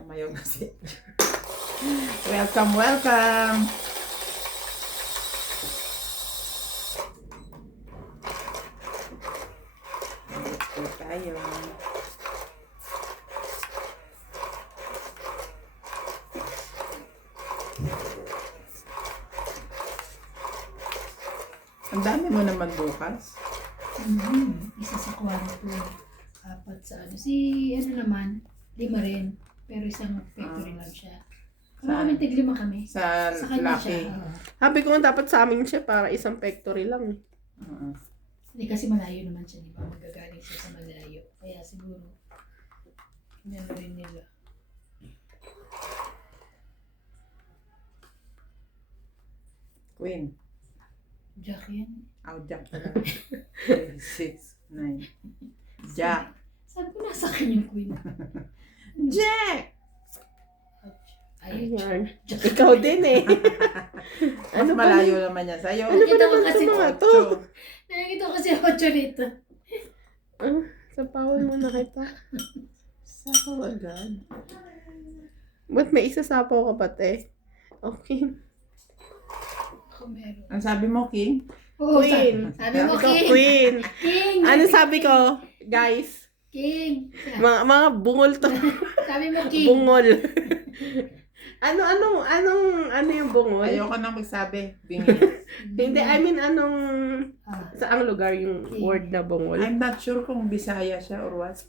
umayaw na si Welcome, welcome! Ito tayo. Ang dami mo naman bukas. Isa sa kwarto, apat sa ano. Si ano naman, 5 rin. Pero isang factory lang siya. Maraming tig-5 kami. Sa kanya Lucky. siya. Sabi ko nga dapat sa amin siya para isang factory lang. Hindi kasi malayo naman siya, di ba? Magagaling siya sa malayo. Kaya siguro, inano rin nila. Queen. Jack yan. Jack. 6, 9. Jack. Sabi ko nasa kanya yung queen. Jack! Ay, Ayan. Jack. Ikaw din eh. Mas Ano ba malayo naman yan sa'yo. Ano ba Nakita ko naman kasi ito mga to? Ocho. Nakikita ko kasi 8 rito. Sapawan mo na kita. Sapaw agad. Ba't may isa sapaw ka ba, te? Okay. Ako meron. Ang sabi mo, King? Oo, Queen. Sabi mo, Ikaw, King. Queen. King. Ano sabi ko? Guys, King. mga bungol to. Sabi mo, King. Bungol. ano yung bungol? Ayoko nang magsabi. Bingi. Hindi, I mean, anong, Ah, saang lugar yung King. word na bungol? I'm not sure kung Bisaya siya or what.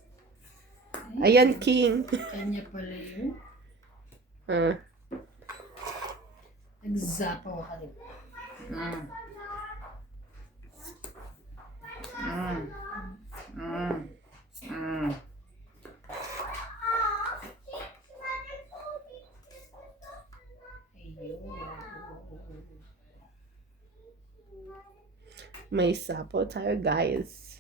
Ayan, King. kanya pala yun. Ah. Nagzapaw ka rin. Mm. Mm. Mm. Mm. Ayun. May sapaw tayo, guys.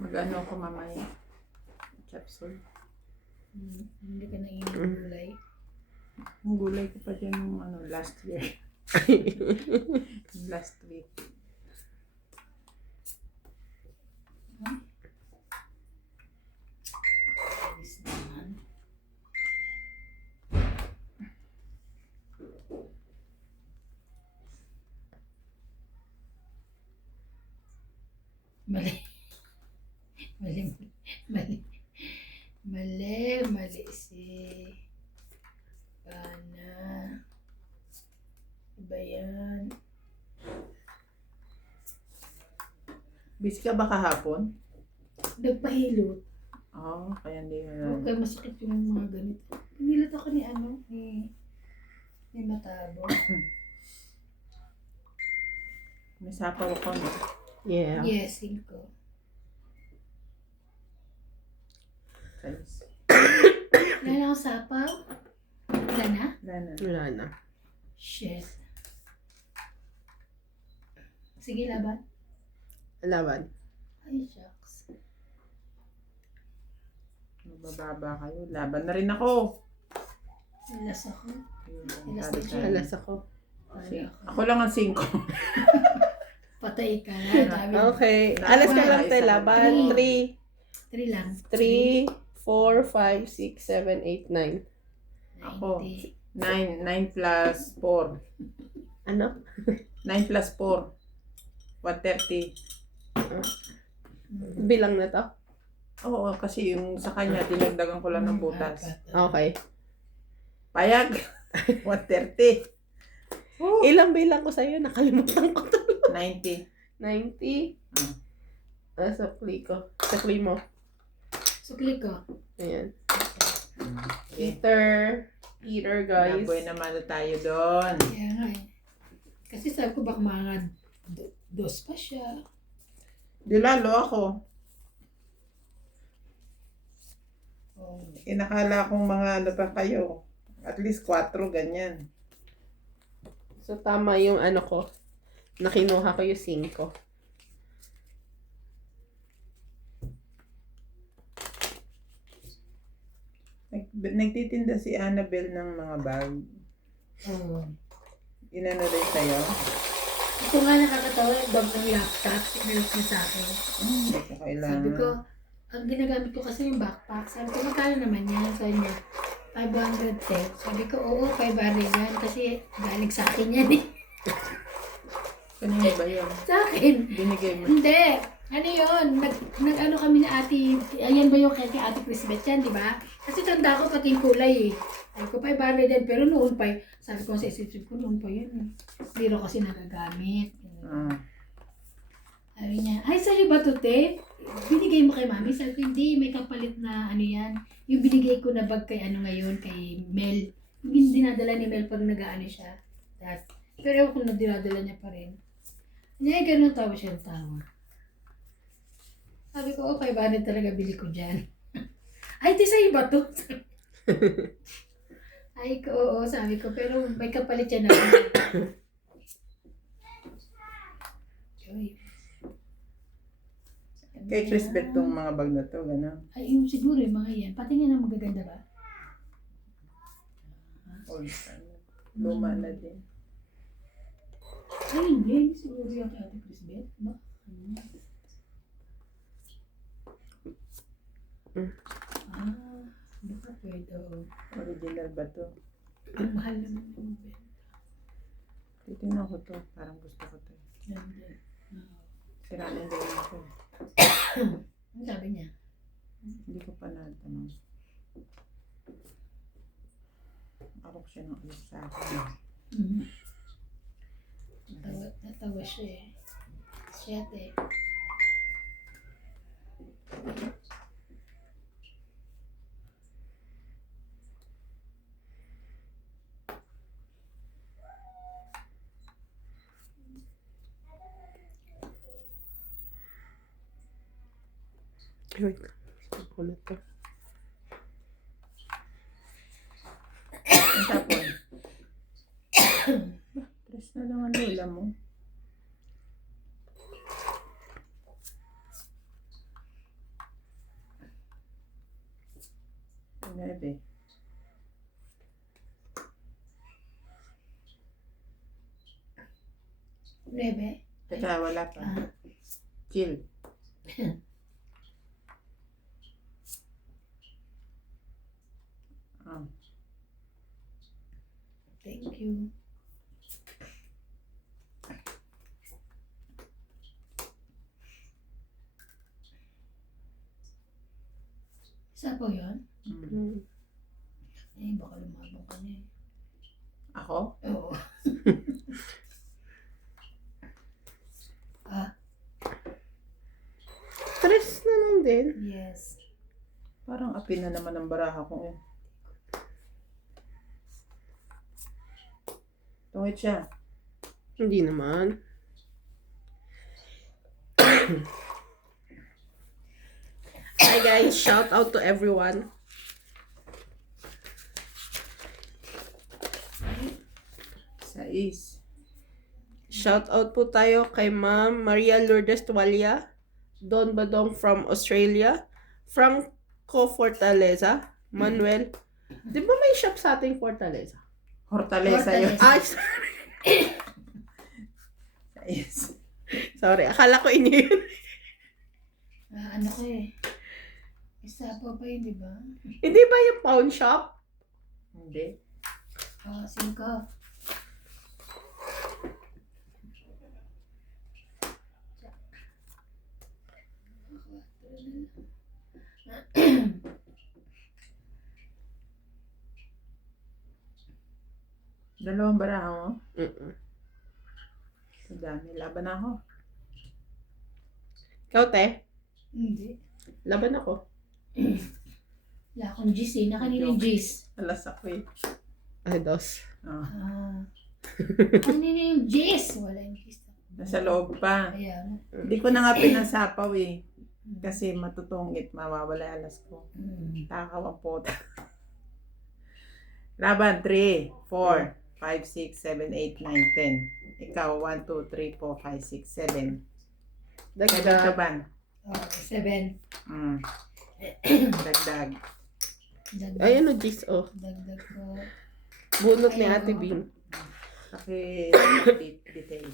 Mag-ano ko mamaya. Capsule. Hindi ka naiinom gulay. Ang gulay ko pa dyan nung last year. Last week. Ayos naman. Mali. Mali. Mali. Mali. Mali si Pana. Iba yan. Busy ka ba kahapon? Nagpahilot. Oo, kaya hindi Okay, masakit yung mga ganito. Pinilot ako ni ni Matabo. May sapaw ko, no? Yeah. Yes, 5. Guys. Wala na akong sapaw. Wala na? Wala na. Wala na. Shit. Sige, laban. Laban. Ay, shucks. Mabababa kayo. Laban na rin ako. Nilas ako. Ayun, Alas sabi na tayo. Alas ako. Wala ako. Ako lang ang 5. Patay ka na. Dami. Okay. Alas ka lang, te. Laban. 3, 3 lang. 3, 4, 5, 6, 7, 8, 9. Ako. 90. 9 plus 4. Ano? 9 plus 4. 130. Bilang na to? Oo, kasi yung sa kanya, dinagdagan ko lang ng butas. Okay. Payag. 130. Ilang bilang ko sa'yo? Nakalimutan ko to. 90. 90? Sukli ko. Sukli mo. Sukli ko. Ayan. Okay. Peter, guys. Naboy naman na tayo doon. Kaya nga eh. Kasi sabi ko baka mga dos pa siya. Di lalo ako. Oh. Inakala kong mga ano pa kayo. At least 4, ganyan. So, tama yung ano ko. Nakinuha ko yung 5. Nagtitinda si Annabelle ng mga bag. Oh. Inano rin sa'yo? Ito nga nakakatawa yung bag ng laptop. Pinalok niya sa akin. Hindi ko kailangan. Sabi ko, ang ginagamit ko kasi yung backpack. Sabi ko, magkano naman yan? Sabi niya, 510. Sabi ko, oo, 500 yan. Kasi galing sa akin yan eh. Kanina ba yun? Sa akin. Binigay mo. Hindi. Ano yun? Nag-ano kami ni ate. Ayan ba yung kay ate Chrisbeth yan, di ba? Kasi tanda ko pati yung kulay eh. Sabi ko, 500 yan. Pero noon pa, sabi ko sa isip ko, noon pa yun. Hindi rin kasi nagagamit. Ah. Sabi niya, ay, sa'yo ba to, te? Binigay mo kay mami? Sabi ko, hindi, may kapalit na ano yan. Yung binigay ko na bag kay ano ngayon, kay Mel. Yung dinadala ni Mel pag nag-ano siya. That. Pero ewan kung dinadala niya pa rin. Niya, ganun tawa siya ng tawa. Sabi ko, oh, 500 talaga bili ko dyan. Ay, di sa'yo ba to? Ay, oo, sabi ko, pero may kapalit siya na. Joy. Kay Chrisbeth tong mga bag na to, gano'n. Ay, yung siguro yung mga yan. Pati nga na magaganda ba? Old ano. Luma na din. Ay, hindi. Siguro yung kay Ate Chrisbeth. Ba? Baka pwede. Oo. Original ba to? Ang mahal naman yung bed. Titignan ko to. Parang gusto ko to. Ganda. Sira na din ako. Ang sabi niya? Hindi ko pa natanong. Arok siya ng alis sa akin. Natawa siya eh. Shit eh. Wait. Ulit ka. Ang tapon. Tres na lang ang lola mo. Nuebe. Nebe? Teka, wala pa. Chill. Ah. Thank you. Isa po yun? Eh, baka lumabong ka na eh. Ako? Oo. Tres na lang din. Yes. Parang apin na naman ang baraha ko eh. Tungit siya. Hindi naman. Hi guys, shout out to everyone. Sais. Shout out po tayo kay Ma'am Maria Lourdes Tualia, Don Badong from Australia, Franco Fortaleza, Manuel. Di ba may shop sa ating Fortaleza? Hortaleza yun. Hortaleza. Ay, sorry. Sais. Sorry, akala ko inyo yun. Ano ko eh. Isa pa ba yun, di ba? Hindi ba yung pawn shop? Hindi. Oh, 5. Dalawang baraha mo? Mm-mm. Sa dami. Laban ako. Ikaw, te? Hindi. Laban ako. Wala akong G's eh. Nakanina yung G's. Alas ako eh. Ay, dos. Ah. Kanina yung G's. Wala yung G's. Nasa loob pa. Ayan. Hindi ko na nga pinasapaw eh. Kasi matutungit, mawawala alas ko. Takaw ang pota. Laban, 3, 4, 5, 6, 7, 8, 9, 10. Ikaw, 1, 2, 3, 4, 5, 6, 7. Dagdag ka ba? Oh, 7. Dagdag. Dagdag. Ay, ano, G's, oh. Dagdag ko. Bunot ni Ayun, Ate oh. Bean. Detail.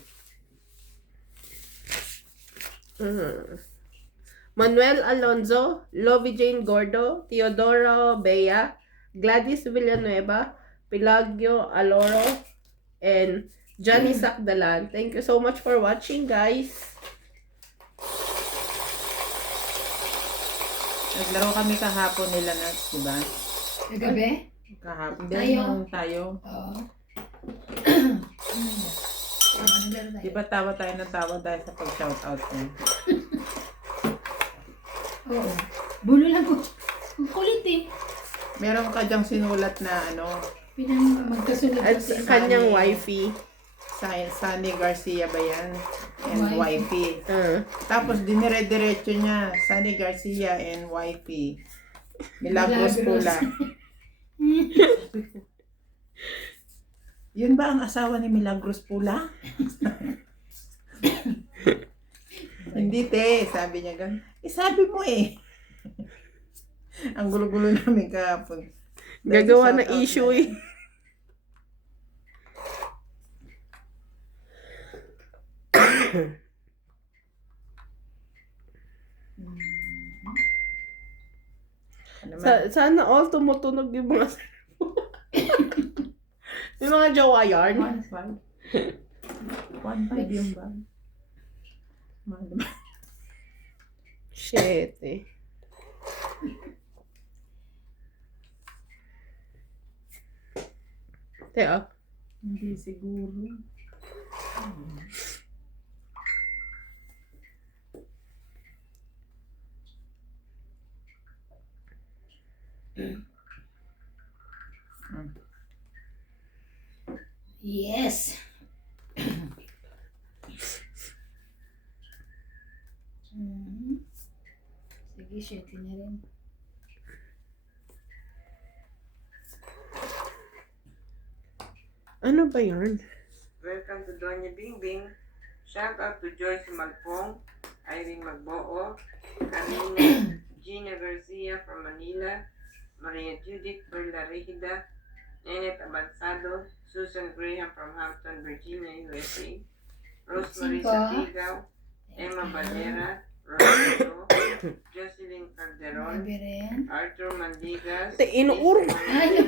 Manuel Alonzo, Lovie Jane Gordo, Teodoro Bea, Gladys Villanueva, Pelagio Aloro, and Johnny Sakdalan. Thank you so much for watching, guys. Naglaro kami kahapon nila Nats, di ba? Nagabi? Kahapon. Tayo. Dahil nung tayo. Oo. Ano laro tayo? Di ba tawa tayo ng tawa dahil sa pag-shoutout niya? Oo. Bulo lang po. Ang kulit eh. Meron ka dyang sinulat na ano, Magkasunod At kasi. kanyang wifey. Sunny Garcia ba yan? And Wifey. wifey. Tapos dinire-diretso niya, Sunny Garcia and wifey. Milagros Milagros. Pula. Yun ba ang asawa ni Milagros Pula? Hindi te, sabi niya gan. Sabi mo eh. Ang gulo-gulo namin kahapon. Gagawa na Shoutout issue na eh. Ano naman? Sana all tumutunog yung mga yung mga jowa yarn. 1.5. 1.5 yung ba? Mahal naman. Shit eh. Teka. Hindi siguro. Yes. Sige, shit na rin. Ano ba yarn? Welcome to Doña Bingbing. Shout out to Joyce Malpong, Irene Magboo, Carmina, Gina Garcia from Manila, Maria Judith Perla Regida, Nenette Abansado, Susan Graham from Hampton, Virginia, USA, Rosemary Cinco. Satigaw, Emma Valera, Rosario, Jocelyn Calderon, Grabe rin. Arthur Mandigas, Inuuro. Ay,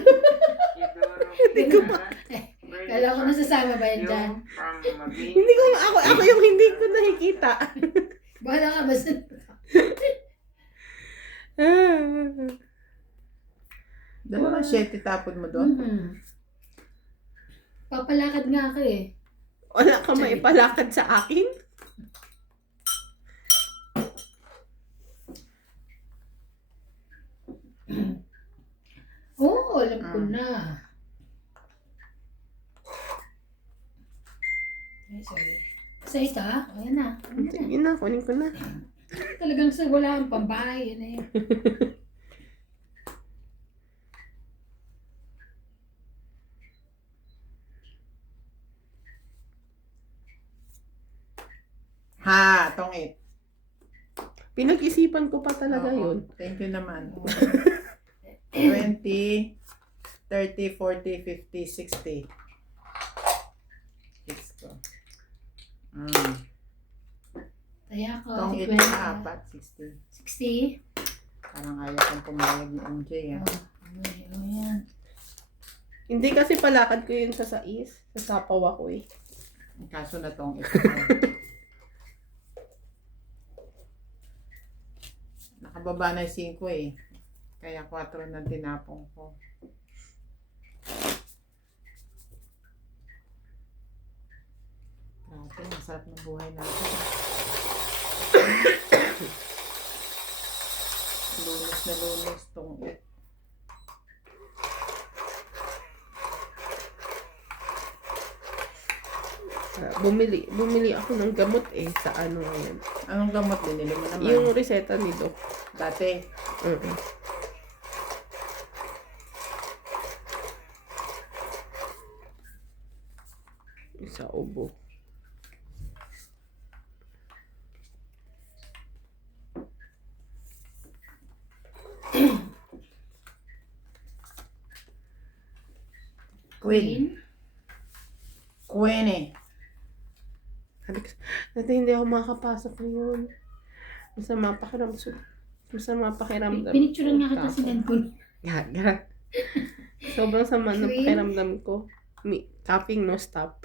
Isidoro Hindi ko Quintana, kala ko nasasama ba yan dyan? Yung from Mabini, Hindi ko ako yung hindi ko nakikita. Bahala ka basta. Dalawang 7 tapon mo doon. Papalakad nga ako eh. Wala ka maipalakad sa akin? Oo, alam ko na. Ay, sorry. Sa ito ah? Ayan na. Ayan na. Sige na, kunin ko na. Talagang sa wala ang pambahay. Yan na yan. Ha, tongit. Pinag-isipan ko pa talaga Oo, yun. Thank you naman. 20, 30, 40, 50, 60. Ito. Taya ko. Tongit 20. na apat, 60. 60. Parang ayaw kong pumayag ni MJ ah. Oh, yan. Hindi kasi palakad ko yun sa sais. Sa sapaw ako eh. Ang kaso na tongit. Nakababa na yung 5 eh. Kaya 4 na tinapong ko. Grabe, ang sarap ng buhay natin. Lunes na lunes tong Bumili ako ng gamot eh sa ano ngayon. Anong gamot binili mo naman? Yung reseta ni Doc. Dati. Sa ubo. Queen. Queen eh. Halika. Dati hindi ako makakapasok ngayon. Masama pakiramdam. Pinicturean nga kita sinend ko. Gaga. Sobrang sama ng Queen? pakiramdam ko. Coughing no stop.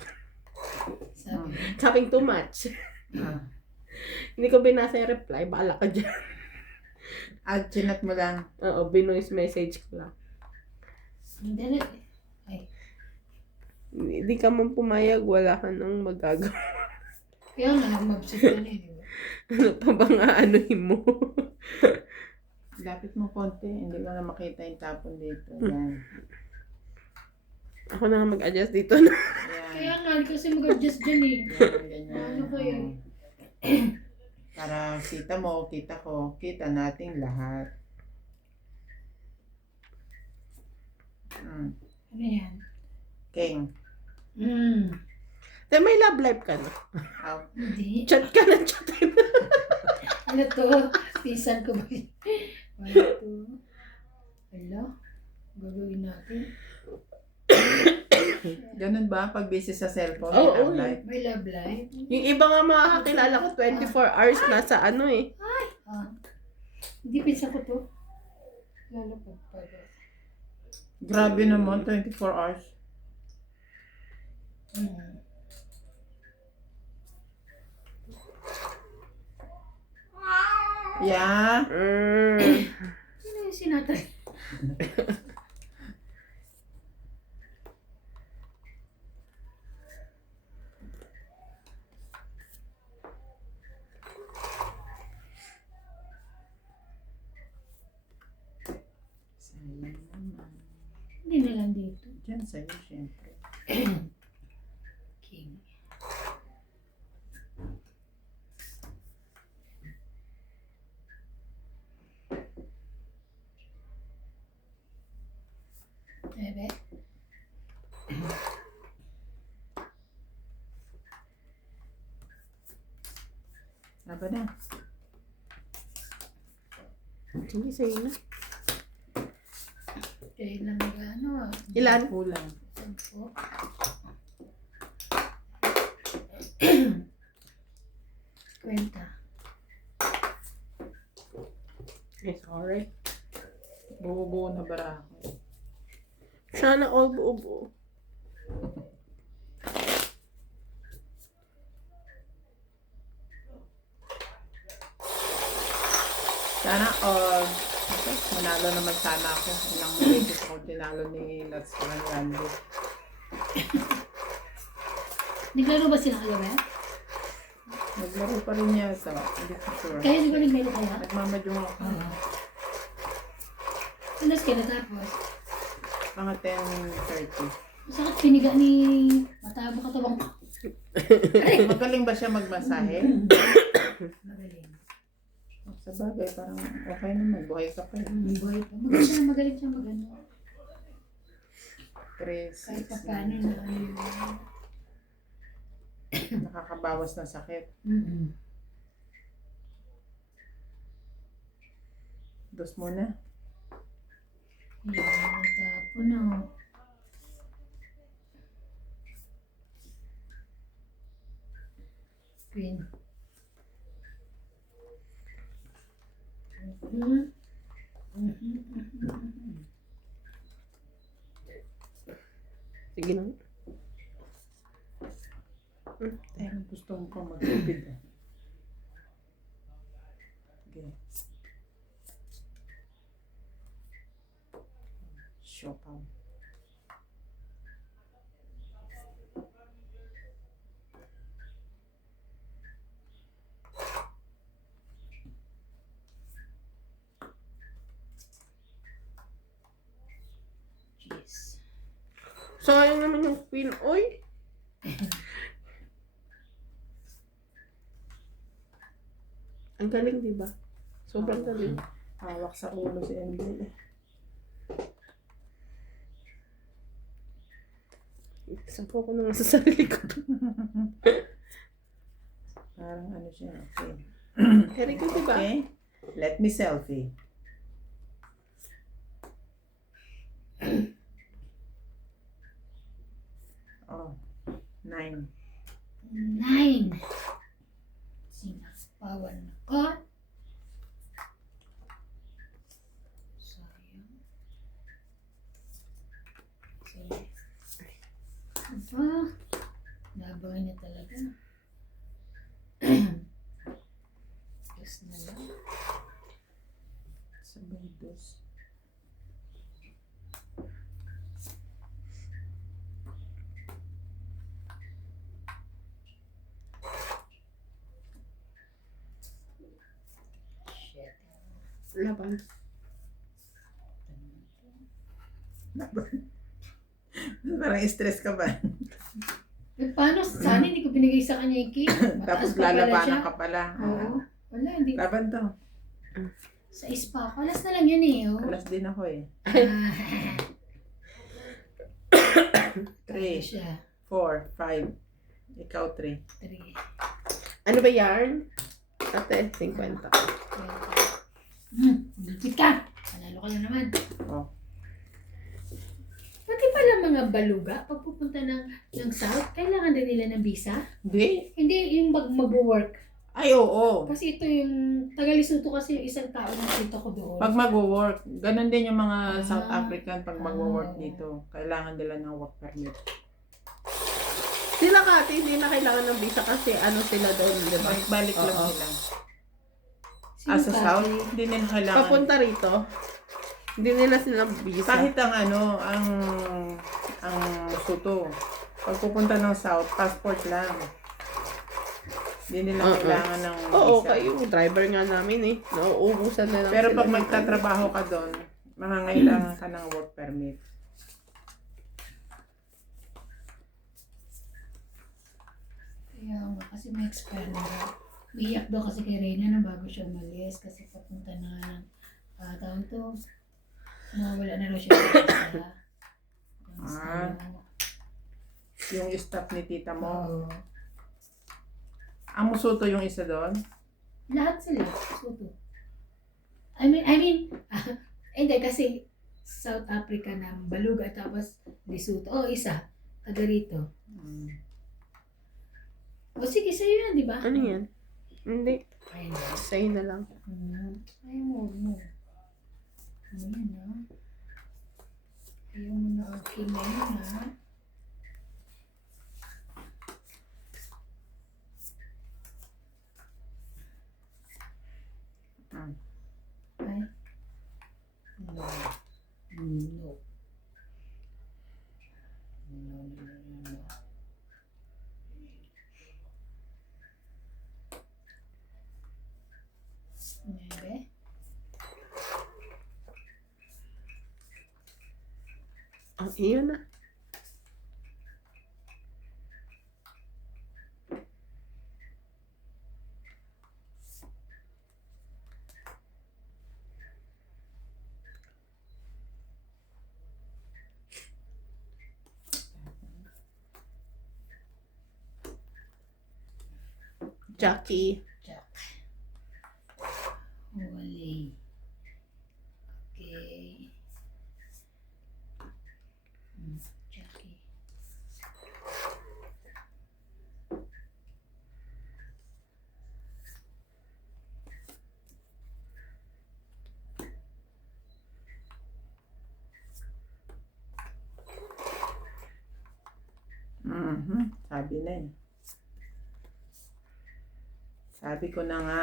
Sabi. Coughing too much. Ah. Hindi ko binasa yung reply. Bahala ka dyan. Chinat mo lang. Oo, binoise message ko lang. Hindi. Hindi ka man pumayag, wala ka nang magagawa. Kaya nga, nag-mabsit ka na eh, di ba? Ano pa bang aanuhin mo? Lapit mo konti. Hindi ko na makita yung tapon dito. Yan. Ako na nga mag-adjust dito na. Yan. Kaya nga, kasi mag-adjust dyan eh. Yan, ganyan. Ano kayo? Para kita mo, kita ko, kita nating lahat. Ano yan? King. Then may love life ka na. Out. Hindi. Chat ka na, chat ka na. Ano to? Pisan ko ba? Ano to? Hala? Gagawin natin. Ganun ba? Pag busy sa cellphone, Oo, love oo. life? May love life. Yung iba nga makakakilala ko, 24 hours nasa ano eh. Ah. Hindi pinsan ko to. Lalo pag Grabe naman, 24 hours. Yeah. Sino yung sinatay? Sayang naman. Hindi na lang dito. Diyan sa'yo, syempre. King. Ebe. Aba na. Sige, sa'yo na. Kaya lang ano. Ilan? Kulang. 10. Kwenta. It's alright. Buo-buo na bara ako. Sana all buo-buo. Sana all. Okay, manalo naman sana ako. Ilang beses ako tinalo ni Lots Randy. Naglaro ba sila kagabi? Naglaro pa rin niya sa, hindi ko sure. Kaya di ba naglaro kaya? Nagmamadyong ako. Alas ka natapos. Mga 10:30. Masakit piniga ni mataba katabang ko. Magaling ba siya magmasahe? Magaling. Sa bagay, parang okay naman. Buhay ka pa. Boy pa. Magaling siya magano. Chris, Kahit pa paano na ano yun. nakakabawas ng sakit. Dos muna. Yan, natapo na. Queen. Sige na. Eh, gusto mo pa mag-tupid eh. Okay. Siopaw. Jeez. Sayang naman yung queen. Oy! Ang galing, di ba? Sobrang galing. Hawak sa ulo si Angel eh. Sapo ko na nga sa sarili ko. Parang ano siya. Okay. Very good, di ba? Okay. Let me selfie. Oh. 9. 9. Awan na ka. Sayang. Sige. Aba. Labangan niya talaga. Yes na lang. Sabay dos. Shit. Laban. Parang stress ka ba? Eh, paano? Sana hindi ko binigay sa kanya yung cake. Tapos Mataas pa pala siya. lalabanan ka pala. Oo. Wala, hindi. Laban to. Sa spa. Palas na lang yun eh. Oh. Alas din ako eh. Ah, 3, siya. 4, 5. Ikaw 3. 3. Ano ba yarn? Ate, 50. Lupit ka. Panalo ka na naman. Oh. Pati pala mga baluga, pag pupunta ng South, kailangan din nila ng visa? Hindi? Hindi yung mag-work. Ay, oo. Kasi ito yung, taga-Lesotho kasi yung isang tao na dito ko doon. Pag mag-work, ganun din yung mga South Ah. African pag mag-work dito. Kailangan nila ng work permit. Sila Kati, hindi na kailangan ng visa kasi ano sila doon, di ba? Balik lang Oo. sila. Sino Sa ka? South, hindi nila kailangan. Papunta rito, hindi nila sila visa. Kahit ang ang Lesotho. Pag pupunta ng South, passport lang. Hindi nila kailangan ng visa. Oo, kayo, driver nga namin eh. Nauubusan na lang Pero sila pag ng- magtatrabaho ka doon, mangangailangan ka ng work permit. Kaya nga, kasi may expire na. Umiyak daw kasi kay Reyna na bago siya umalis kasi papunta na taon to. Nawala na raw siya sa visa. Ah. Yung staff ni tita mo. Oo. Ang Musuto yung isa doon? Lahat sila, Lesotho. I mean, hindi kasi South Africa na baluga tapos Lesotho. Oh, isa. Taga rito. Hmm. O sige, sa'yo yan, di ba? Ano yan? Hindi. Ayun na. Say na lang. Ayaw mo, mo. Ano yan, ha? Ayaw mo na akin na yun, ha? Hmm. Ay. No. No. No. Nueve. Oh, iyon na. Jackie. Jack. Wali. Okay. Jackie. Sabi na eh. Sabi ko na nga.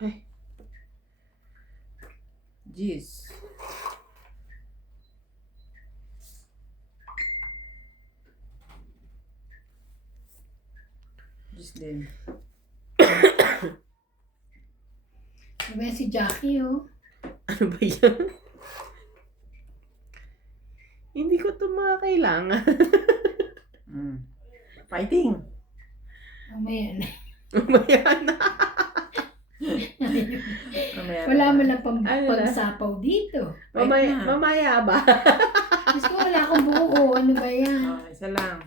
Ay. Jeez. Jeez din. Ano ba yan si Jackie, oh? Ano ba yan? Hindi ko ito mga kailangan. Fighting. Mamaya na. Mamaya na. Mamaya Wala na. mo lang Ano na? pagsapaw dito. Mamaya, na. mamaya ba? Diyos ko, wala akong buo. Ano ba yan? Oh, isa lang.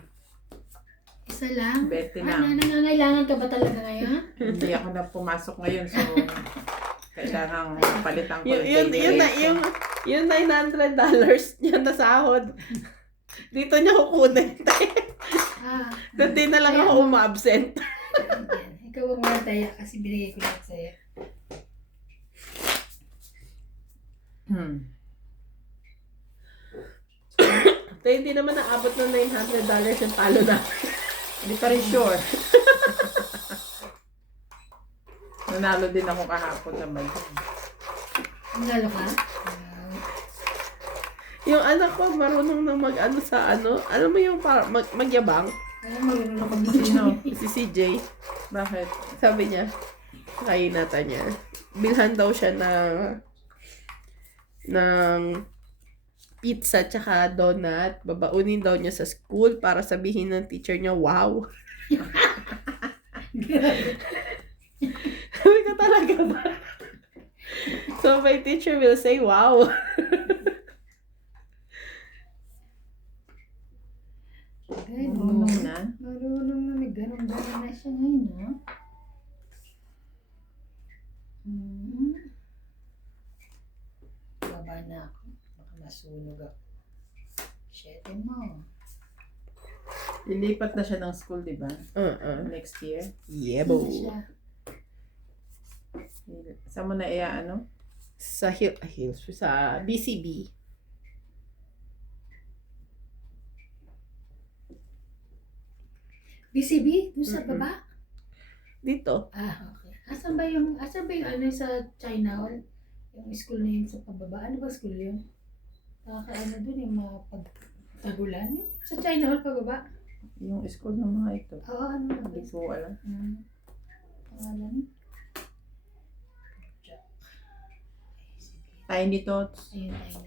Isa lang? 20 Ah, lang. nangangailangan ka ba talaga ngayon? Hindi ako na pumasok ngayon. So, Kailangan palitan ko Yung $900 niya na sahod. Dito niya kukunin. Dati na lang ako umabsent. Ikaw ang mataya kasi binigay ko lahat sa'yo. Tayo hindi naman naabot ng $900 yung talo na. Hindi pa rin sure. Nanalo din ako kahapon sa bagay. Nalo ka? Yung anak ko marunong na mag-ano sa ano. Alam mo yung magyabang? Alam mo, marunong ako Sino? Si CJ. Bakit? Sabi niya, kainata niya. Bilhan daw siya ng pizza tsaka donut. Babaunin daw niya sa school para sabihin ng teacher niya, wow. Sabi ko talaga ba? So my teacher will say, wow. Marunong na? Marunong na. May ganun-ganun na siya ngayon, ha? Baba na ako. Baka masunog ako. Shete mo. Lilipat na siya ng school, di ba? Next year. Yeah, Ano siya? Saan mo na ano? Sa Hills, sa BCB. BCB? Doon sa baba? Dito. Okay. Asan ba yung ano sa China Hall? Yung school na yun sa pababa? Ano ba school yun? Ano dun yung mga pagtagulan yun? Sa China Hall pababa? Yung school ng mga ito. Oo, ano ba? Hindi ko alam. Pangalan? Tiny Tots. Ayun, ayun.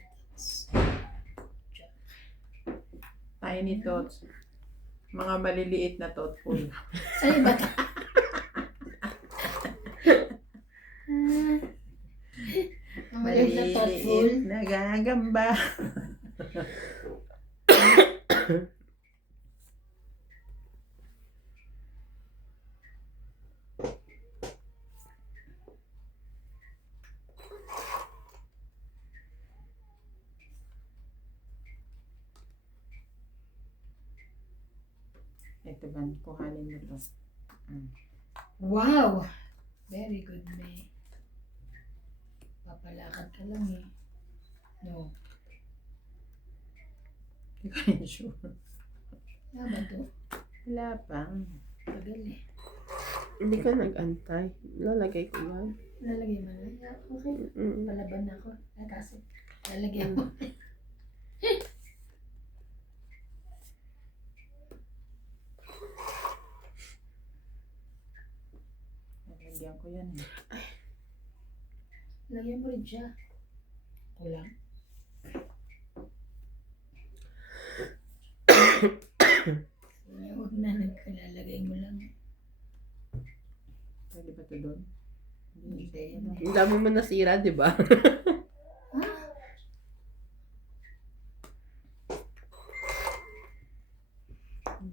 Tiny Tots. Mga maliliit na thoughtful. Sa'yo ba? Maliit na thoughtful. Nagagamba. Ito ba? Kuhanin mo to. Wow! Very good, May. Papalakad ka lang eh. No. Hindi ko rin sure. Ano ba to? Wala pa. Tagal eh. Hindi ka nag-antay. Lalagay ko yan. Lalagay mo na. Yeah, okay. Palaban na ako. Kasi lalagay mo. Nalagyan ko yan. Lagyan mo rin siya. Kulang. Huwag na nagkalalagay mo lang. Pwede ba ito doon? Hindi. Ang dami mo nasira, di ba?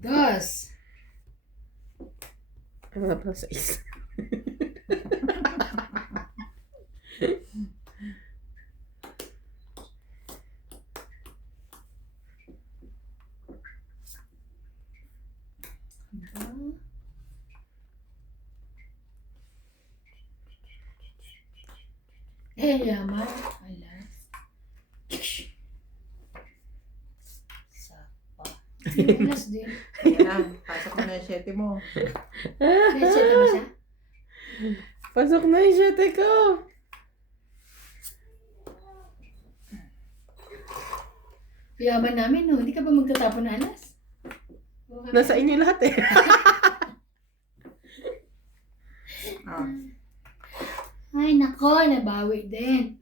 Gus! Ano nga pala sa isa? Yaman. Alas. Sapa. Alas din. Ayan na. Pasok mo na yung 7 mo. Leche na ba siya? Pasok na yung 7 ko! Yaman namin, no? Hindi ka ba magtatapon na alas? Nasa inyo lahat eh. Ay, nako, nabawi din.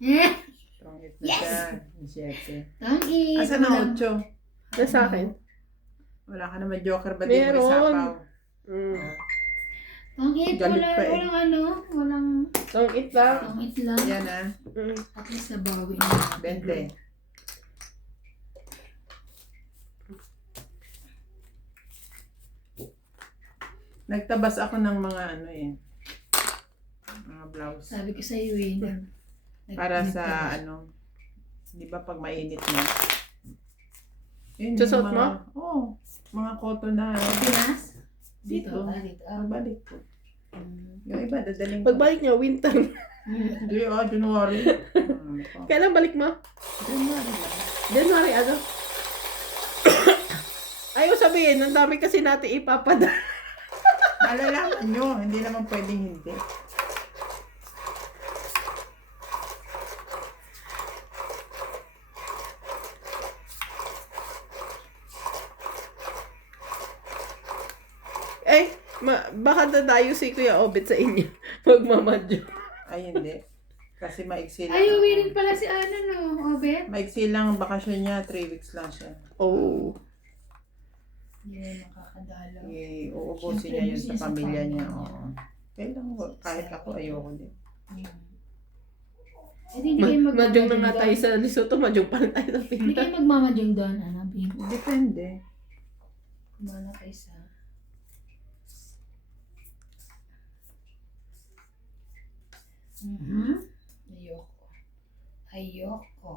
Strong hit na siya. Yung 7. Tangin. Asa na 8? Nasa akin. Wala ka naman joker ba di mo Meron. isapaw? Tangin, Galit wala, pa eh. walang ano, walang Don't eat lang. tangit lang. Yan ah. At least nabawi na. 20. Nagtabas ako ng mga ano eh. Mga blouse. Sabi ko sa'yo eh. Para sa ano, di ba pag mainit na. Yun, Susot yung mo? Oo. Mga cotton na. Pinas? Dito. Dito. Pagbalik ko. Yung iba, dadaling ko. Pagbalik niya, winter. Hindi, January. Kailan balik mo? January lang. January, ano? Ayaw sabihin, ang dami kasi natin ipapadala. Malalaman nyo, hindi naman pwedeng hindi. Baka dadayo si Kuya Obet sa inyo. Magmamadyo. Ay, hindi. Kasi maiksi lang. Ay, uwi rin pala si ano, no, Obet? Maiksi lang ang bakasyon niya, 3 weeks lang siya. Oh. Hindi na makakadalaw. Uubusin niya yun sa pamilya niya. Oo. Kailan, kahit ako, ayoko din. Eh, hindi kayo Madyong na nga tayo doon. sa Lesotho, madyong pa rin tayo sa Hindi Pinta. kayo magmamadyong doon, ano, Bing? Depende. Kumana kayo sa... Ayoko. Ayoko.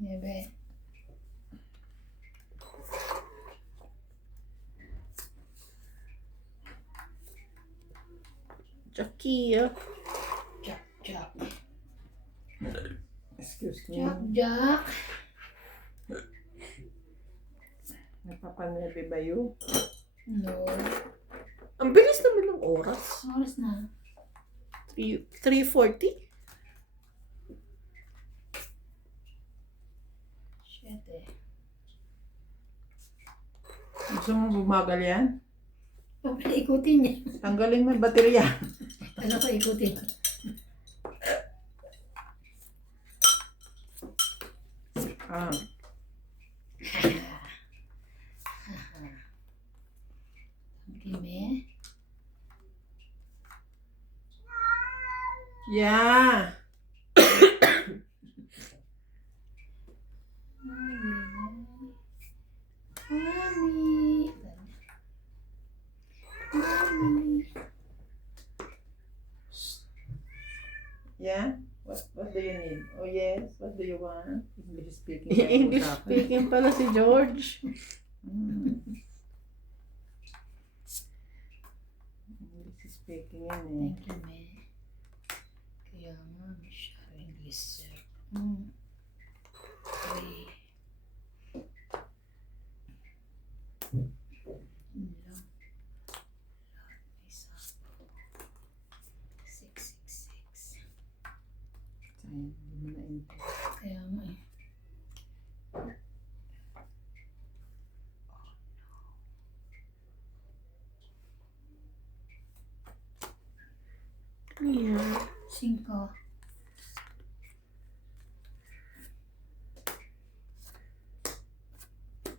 Bebe. Jackie, ah. Jack, Jack. Excuse me. Jack, Jack. Nagpapanerbe ba yun? No. Ang bilis naman ng oras. Oras na. 3:40? 7. Gusto mo bumagal yan? Ikutin niya. Tanggalin mo yung baterya. Ano ko ikutin? Ah. Kime? Yeah. Mami. Mami. Yeah? What do you need? Oh yes, what do you want? English speaking. English speaking pala si George. English speaking yan eh. Thank you, me. Kaya nga, masyado English, sir. Okay. Yun lang. Isa. 666. Sayang, hindi mo na-enter. Kaya nga eh. Yeah. 5.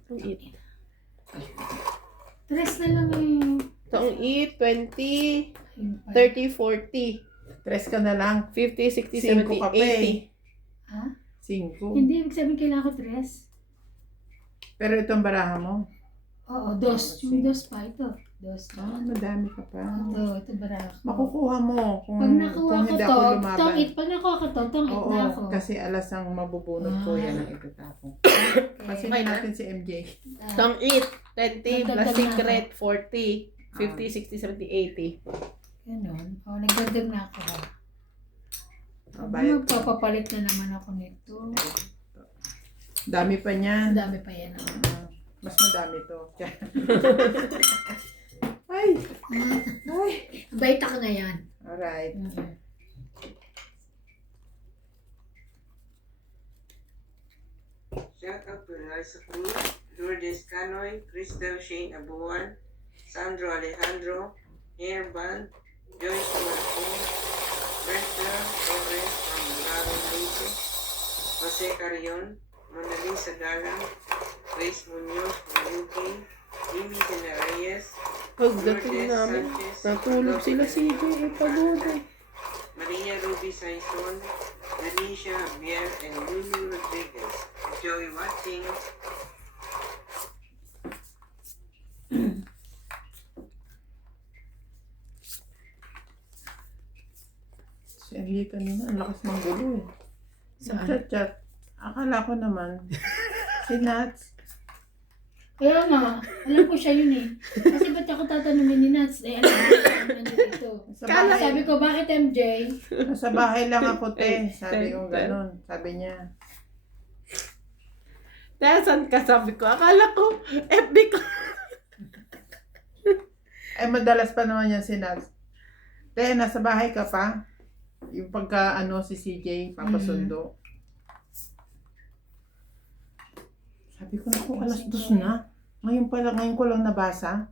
Ang eat. Tres na lang eh. Taong eat, 20, Ayun pa. 30, 40, Tres ka na lang. 50, 60, Cinco 70, ka pa eh. 80. Ha? 5. Hindi, ibig sabihin kailangan ko tres. Pero itong baraha mo. Oo, dos. Yung dos pa, ito. Dos. Ah, madami ka pa. Ito barako. Makukuha mo kung, Pag nakuha kung ko hindi to, ako lumaban. tong-it. Pag nakuha ko to, tong-it Oo, na ako. kasi alas ang mabubunot ko Ah. yan ang itatapon. Kasi Okay na. natin si MJ. Taong eat, 20, plus Nagdagdag na secret, 40, 50, 60, 70, 80. Ganun. O, nagdagdag na ako. Bayad. Magpapapalit na naman ako nito. Dami pa niyan. Ang dami pa yan. Mas madami to. Ay! Ay! Bait ako ngayon. Alright. Shout out to Liza Cruz, Lourdes Canoy, Crystal Shane Abuan, Sandro Alejandro, Hairband, Joyce Marcon, Berta Torres from Lago Leyte, Jose Carrion, Mona Lisa Galang, Grace Munoz from UK, Amy De Reyes, Pagdating namin, natulog sila si CJ, pagod eh. Maria Ruby Saison, Denisha Javier, and Lulu Rodriguez. Enjoy watching. Si MJ kanina, ang lakas ng gulo eh. Chat. Akala ko naman, si Nats. Kaya nga, alam ko siya yun eh. Kasi ba't ako tatanungin ni Nats? Eh, alam ko siya ano dito. Kala, Sabi ko, bakit MJ? nasa bahay lang ako, te. Sabi ko ganun. Sabi niya. Nasaan ka? Sabi ko. Akala ko, FB ko. Ay, madalas pa naman yan si Nats. Te, nasa bahay ka pa? Yung pagka, si CJ, papasundo. Sabi ko, naku, alas 2 na. Ngayon ko lang nabasa.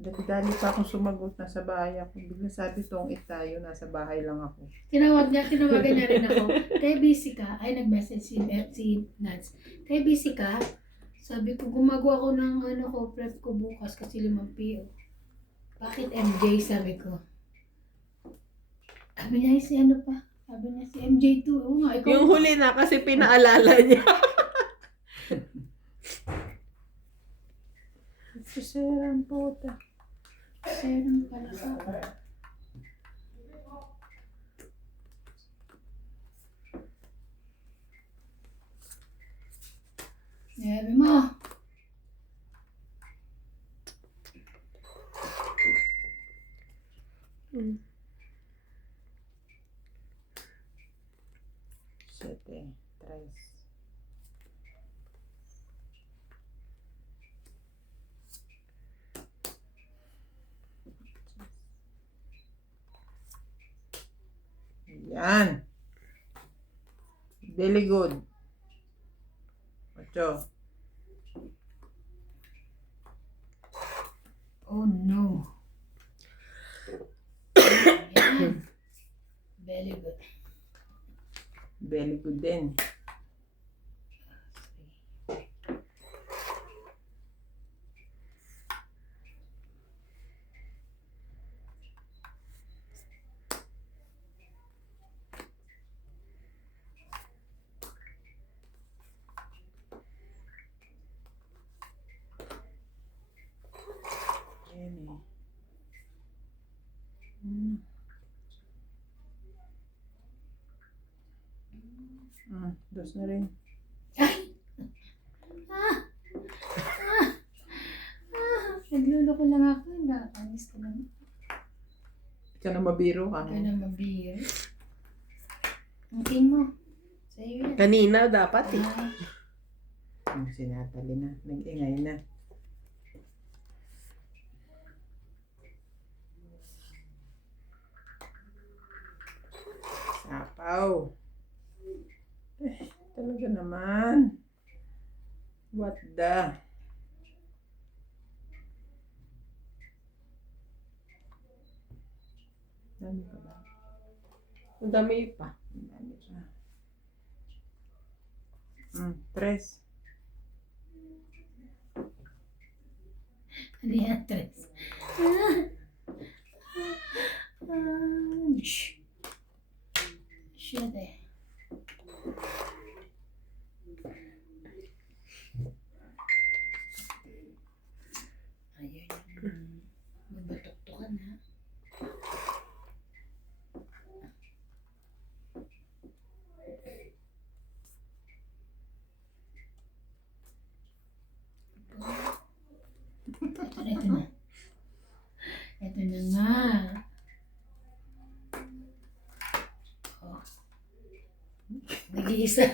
Dali-dali pa akong sumagot, nasa bahay ako. Bigla sabi, tong tayo, nasa bahay lang ako. Tinawagan niya rin ako. Kaya busy ka? Ay, nag-message si Nats. Kaya busy ka? Sabi ko, gumagawa ko ng prep ko bukas kasi 5 PO. Bakit MJ? Sabi ko. Sabi niya, si ano pa? Sabi niya, si MJ2. Oo nga, ikaw. Yung huli na kasi pinaalala niya. Siseran po ta. Serum pala sa Sabi mo. Sete, tres. Yan. Very good. 8. Oh no. Yan. Very good. Very good din. Yan eh. Dos na rin. Nagluloko lang ako. Nakakamiss ko lang. Ikaw na mabiro ka. Ikaw na mabihir. Ang king mo. Sa'yo yan. Kanina dapat eh. Ay, Si Natalie na. Nag-ingay na. Sapaw. Talaga naman. What the? Dami pa ba? Ang dami pa. Dami pa. Tres. ano yan, Tres? Shh. Shit eh. Ayun. Magbatok-tokan ha. Ito na. Ito na nga. Oh. Nag-iisa.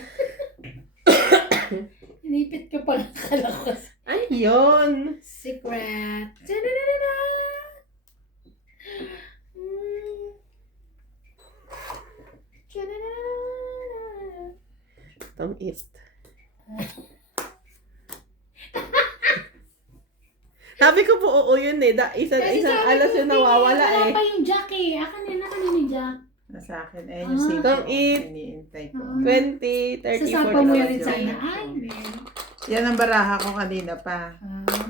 Inipit ka pala kalakas. Ay, yun. Secret. Ta-da-da-da-da! Ta-da-da-da-da! Tamit. Sabi ko po, oo yun eh. Isang Kasi sabi alas ko, yung nawawala wala eh. pa yung jack eh. Akin yung jack. Nasa akin. Ayun yung Ah. safety. Don't eat. Iniintay ko. 20, 30, Sasapa mo 40. na rin sana. Ay, man. Yan ang baraha ko kanina pa.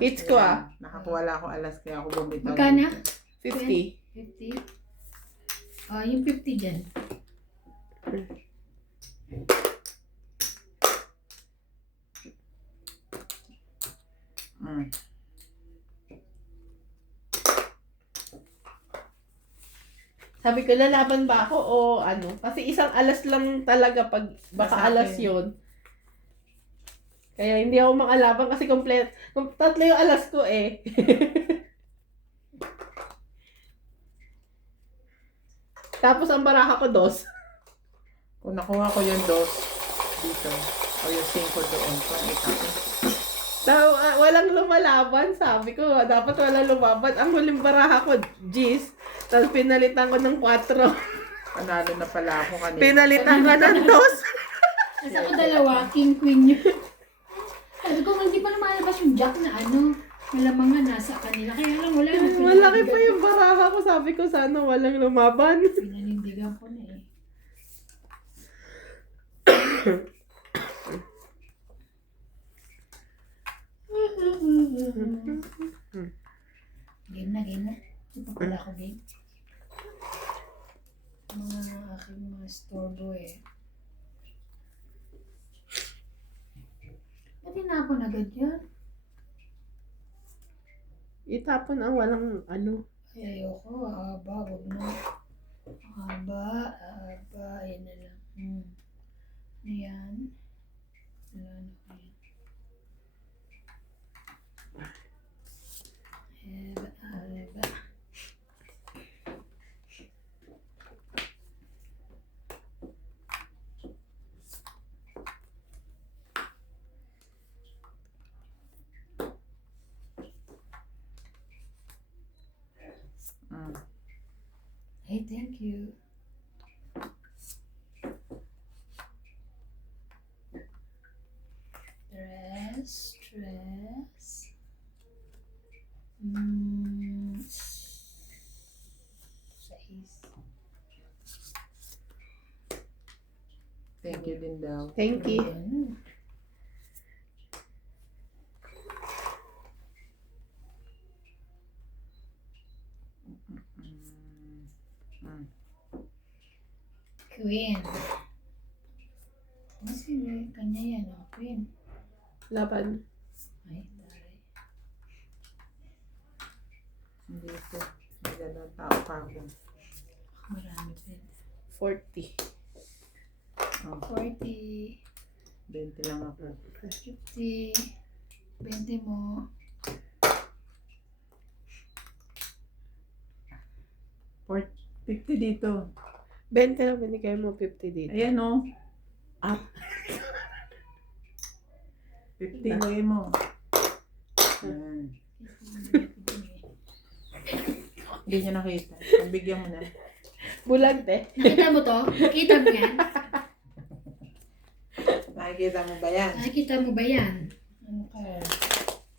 Hits ko ah. Nakakuwala ko alas kaya ako bumitaw. Magkano? 50. 50? Oh, yung 50 dyan. Mm. Sabi ko, lalaban ba ako o ano? Kasi isang alas lang talaga pag baka Sa alas akin. yun. Kaya hindi ako makalaban kasi tatlo yung alas ko eh. Tapos ang baraha ko 2. Kung nakuha ko yung 2 dito, o yung 5 doon, kung itapon. Walang lumalaban, sabi ko. Dapat walang lumaban. Ang huling baraha ko, G's. Tapos pinalitan ko ng 4. Panalo na pala ako kanina. Pinalitan ko ng 2. Nasa ko dalawa, king queen yun. Sabi ko, hindi pa lumalabas yung jack na ano. Malamang nga nasa kanila. Kaya lang wala. Malaki pa yung baraha ko. Sabi ko, sana walang lumaban. Pinanindigan ko na eh. Game na, game na. Hindi pa pala ako game. Mga aking mga storbo eh. Ba't tinapon agad yan? Itapon ang walang ano. Ay, ayoko. Aba, wag na. Aba. Ayan na lang. Ayan. Wala na ko yan. Aba. Mm. Hey, thank you. Stress. Sais. Thank you din daw. Thank you. Ayan. Mm. Queen. Sige, kanya yan. Queen. Laban. Ay, taray. Hindi ito. May dalawang tao pa ako. Marami din. 40. Oh, 40, 20 lang ako. 50, 20 mo. 50 dito. 20 lang binigay mo, 50 dito. Ayan o. Ah. 50 lagay mo. Ayan. Hindi niya nakita. Bigyan mo na. Bulag te. Nakita mo to? Nakita mo yan? Nakikita mo ba yan? Nakita mo ba yan? Ano ka?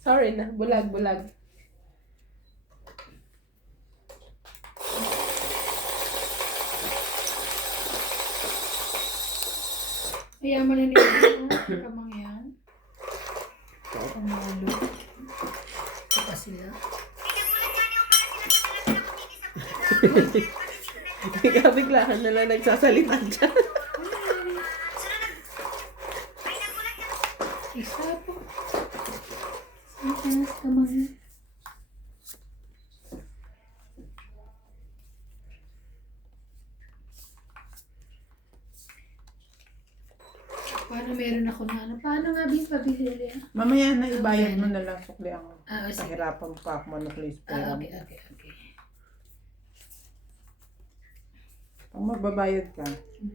Sorry na, bulag. Kaya malinitin mo. Kamang yan. Kamalo. Ito pa sila. Biglaan na lang nagsasalita dyan. Isa po. Isa kamang yan. Paano meron ako na ano? Paano nga din pabili? Mamaya na ibayad mo na lang sukli ang Sige. kahirapan mo pa ako manuklis pera mo. Okay. Pag magbabayad ka,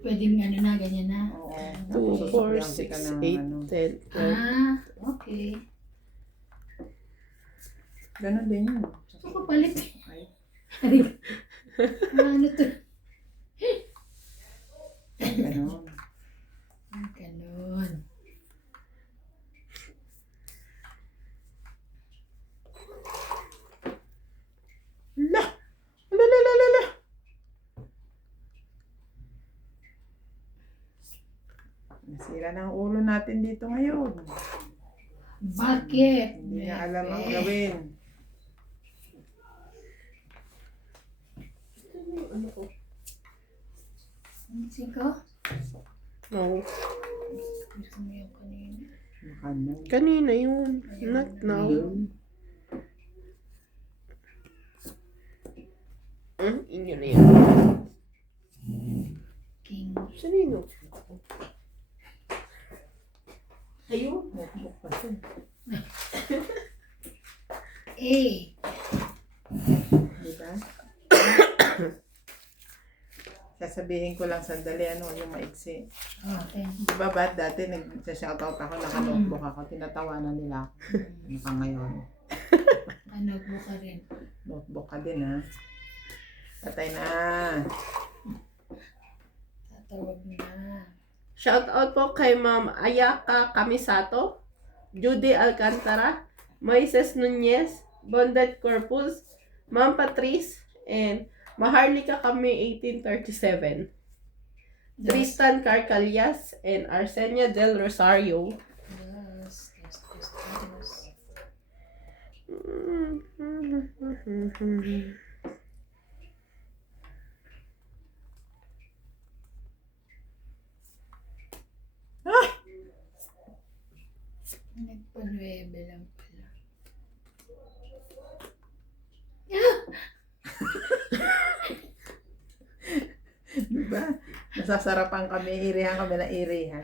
Pwedeng ano na, ganyan na. oo. 2, 4, 6, 8, 10, 12. Okay. Ganon din yun. Gusto ko palit. Ay, Ano to? ganon. Ganon. La! La! Nasira na ang ulo natin dito ngayon. Bakit? Hindi niya alam ang gawin. Siko? No. Gusto mo yung kanina. Makanan. Kanina yun. Not now. Inyo na yun. Pink. Sinino? Ayun, notebook pa siya. A. Diba? Sasabihin ko lang sandali, yung maiksi. Okay. Diba ba, dati nag-shoutout ako, naka-notebook ako, tinatawanan nila ako. Hanggang ngayon. Ano po ka rin? Notebook ka din, ha? Patay na. Tatawag na. Shout out po kay Ma'am Ayaka Kamisato, Judy Alcantara, Moises Nunez, Bondet Corpus, Ma'am Patrice, and Maharlika Kami 1837. Tristan Carcalias and Arsenia del Rosario. Yes. Nagpa-9 lang pala. Diba? Nasasarapan kami, irihan kami na irihan.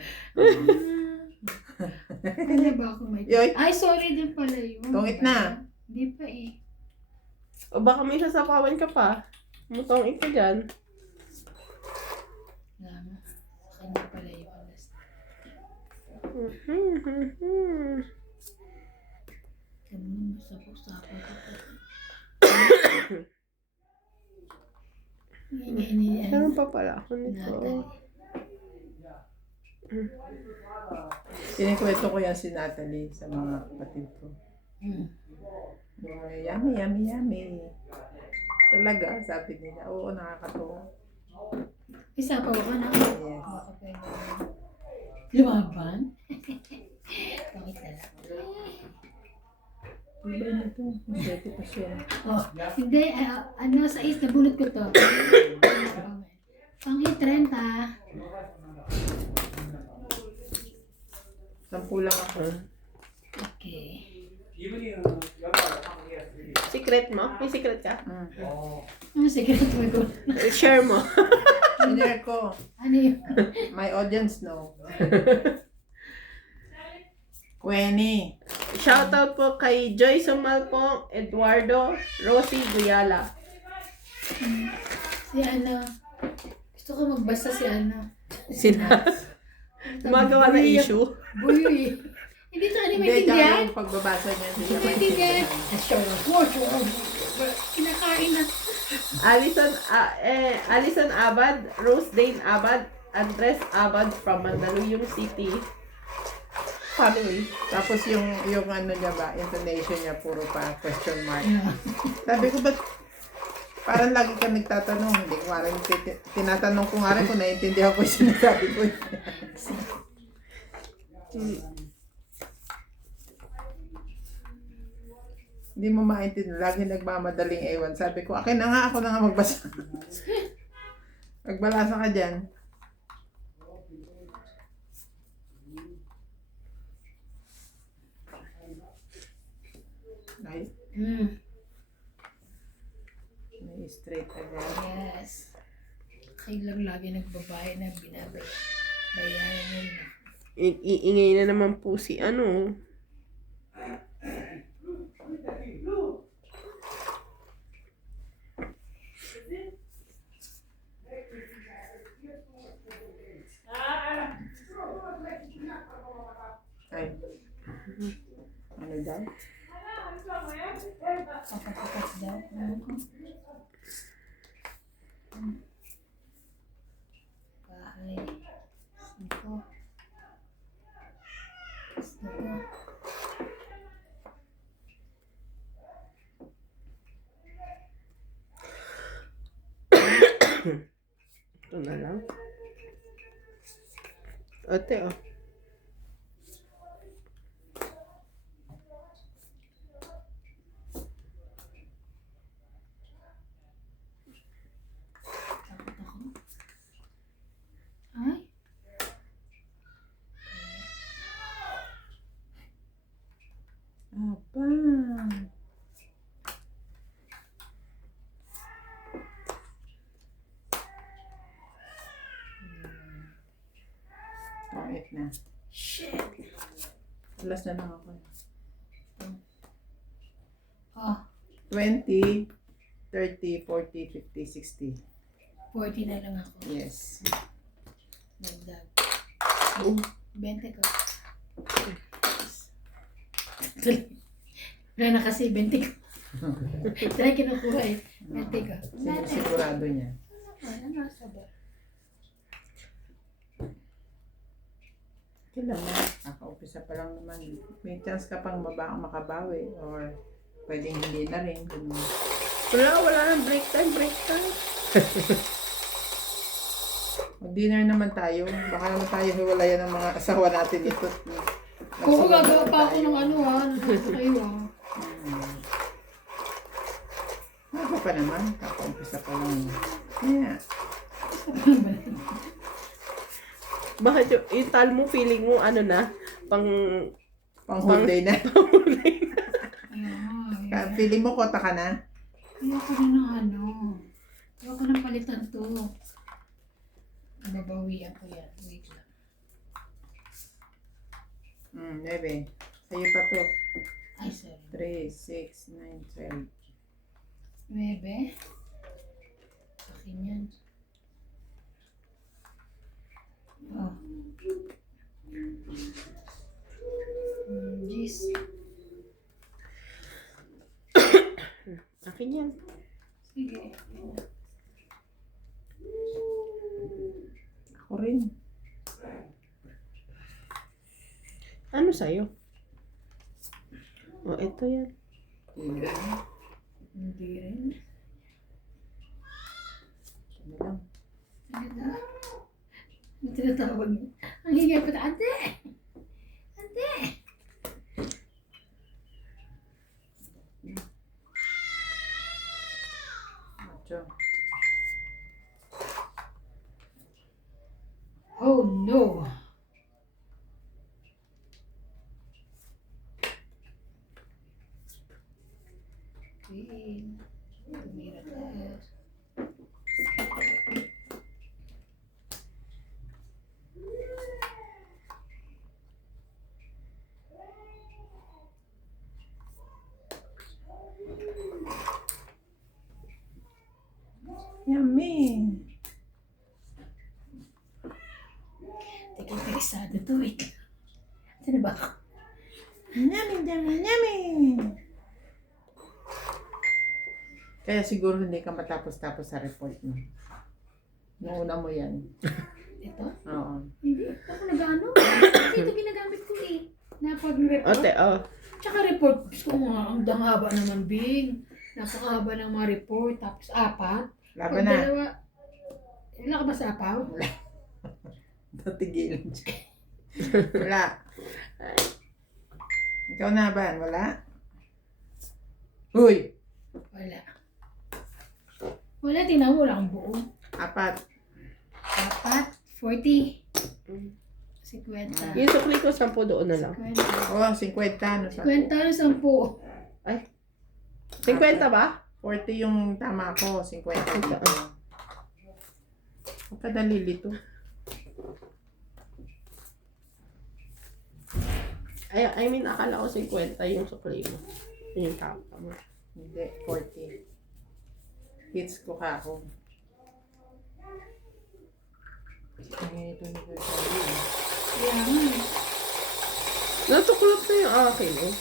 Ano ba ako may... Yoy. Ay, sorry din pala yun. Tungit na. Hindi pa eh. O baka may sasapawan ka pa. Mutong ito dyan. Lama. Kanya pala yun. Kamu masapo-sapo ka pa. Ini Meron pa pala ako nito. Natalie. Kinikwento ko yan si Natalie sa mga kapatid ko. Yung yummy, yummy, yummy. Talaga, sabi nila. Oo, nakakatuwa. Isa pa ba na? Yes. Baka pwede. Lumaban? Bakit na lang? Diba nito? Maswerte pa siya. Oh, hindi. Ano, sa is, nabulot ko to. Pang 30. 10 lang ako. Okay. Secret mo? May secret ka? Ano secret mo ko? Share mo. Sinare ko. Ano yun? My audience know. Queenie. Shoutout po kay Joy Sumalpong, Eduardo, Rosie Guyala. Si ano? Gusto ko magbasa si ano. Sila. Gumagawa na issue. Buyoy. Hindi ito ano Hindi, maintindihan? yung pagbabasa niya. Hindi niya Maintindihan. maintindihan. Kinakain na. Alison Abad, Rose Dane Abad, Andres Abad from Mandaluyong City. Family. Tapos yung ano niya ba, intonation niya puro pa question mark. Sabi ko, ba't parang lagi ka nagtatanong, hindi ko nga rin, tinatanong ko nga rin kung naiintindihan ko yung sinasabi ko. Hindi mo maintindihan, lagi nagmamadaling ewan. Sabi ko, akin na nga, ako na nga magbasa. Magbalasa ka dyan. Ay, may straight agad. Yes. Kayo lang lagi nagbabayad na binabayaran nila. Iingay na naman po si ano. Ay. Ano daw? Papapakas daw. Bahay. Ito. Ito. Ito na lang. Ate, oh. Takot ako. Ay. Apa. 8 na. Shit. Last na lang ako. Oh, 20, 30, 40, 50, 60. 40 na lang ako. Yes. Dagdag. Oh. 20 ko. Wala na kasi 20 ko. Try kinukuha eh. 20 ko. Sigurado niya. Ano sabi? Kailangan. Kaka-umpisa pa lang naman. May chance ka pang makabawi or pwedeng hindi na rin. Ganun. Wala nang break time. Mag-dinner naman tayo. Baka naman tayo hiwalayan ng mga asawa natin dito. Kung gagawa pa ako ng ano ha, nandito kayo ha. Ako pa naman. Kaka-umpisa pa lang. Yeah. Bakit yung tal mo, feeling mo, ano na, pang Pang whole day na. Ayun. Feeling mo kota ka na? Ayoko na ng ano. Ayoko na palitan to. Babawian ko yan. Wait lang. 9. Sa'yo pa to. Ay, sorry. 3, 6, 9, 12. 9. Akin yan. Oh. Jeez. Akin yan. Sige. Ako rin. Ano sa'yo? Oh, ito yan. Hindi rin. Ano lang. Ano na? Ang tinatawag niya. Ang hingay pa na, ate! Ate! Macho. Oh no! Okay. Tumira tayo. Yummy. Teka, interesado to. Wait. Sino ba ako? Yummy. Kaya siguro hindi ka matapos-tapos sa report mo. Nauna mo yan. Ito? Oo. Hindi. Ako nag-ano? Kasi ito ginagamit ko eh. Na pag-report. Ote, oh. Tsaka report. Gusto ko nga, ang haba naman, Bing. Napakahaba ng mga report. Tapos 4. Laban Pag na. dalawa, wala ka ba sa apaw? Natigilan siya. Wala. Ikaw na ba? Wala? Uy! Wala. Wala, tingnan mo, wala akong buo. 4. 40. 50. Yung sukli ko, 10 doon na lang. 50. Oh, 50. No, 50 na 10. 50 ba? 40 yung tama ko. 50 dito. Magkadali dito. I mean, akala ko 50 yung sukli mo. Yun yung tama mo. Hindi, 40. Hits ko ka ako. Ay, ito na kayo sabi. Kaya nga. Natuklap na yung akin, eh.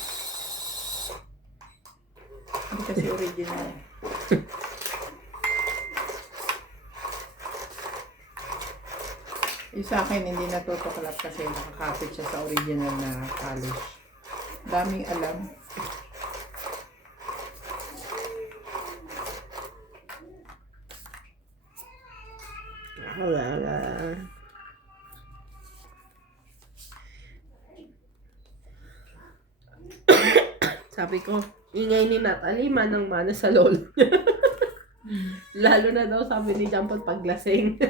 Hindi kasi original. Yung sa akin, hindi natutuklap kasi nakakapit siya sa original na polish. Daming alam. Wala. Sabi ko, ingay ni Natalie, manang-mana sa lolo niya. Lalo na daw sabi ni Jampon paglasing.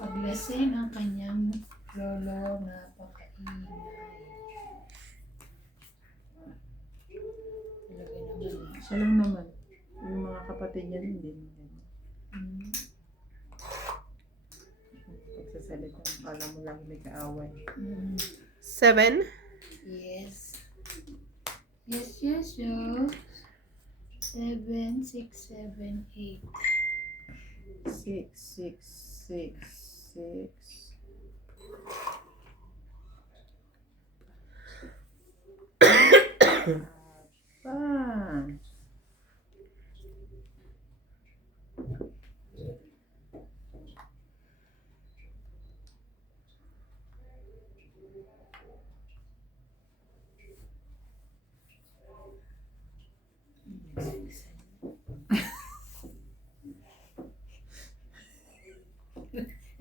Paglasing ang kanyang lolo, napakaingay. Talaga naman. Siya lang naman. Yung mga kapatid niya hindi. salita. Alam mo lang may kaaway. 7. Yes. Yes. 7, 6, 7, 8. 6. Ah.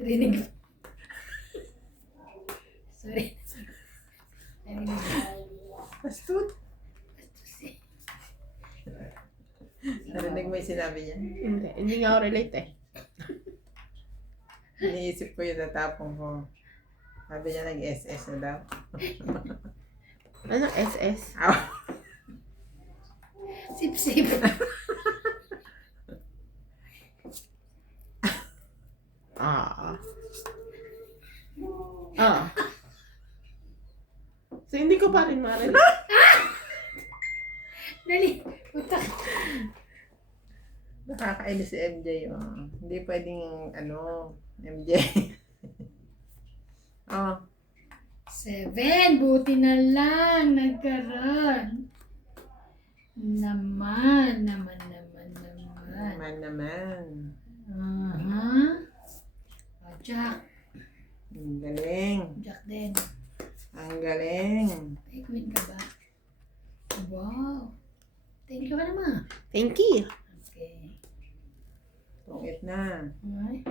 Rinig. Sorry. Narinig. Astut. Narinig mo yung sinabi niya? Hindi nga ako relate eh. Iniisip ko yung natapong ko. Sabi niya nag-SS na daw. Ano SS? Sip. So, hindi ko pa rin marinig. Dali. Utak. Nakakainis si MJ. Oh. Hindi pwedeng MJ. 7. Buti na lang. Nagkaroon. Naman. Jack. Ang galing. Jack din. Ang galing. Pikmin ka ba? Wow. Thank you ka naman. Thank you. Okay. Tungit na. Ay.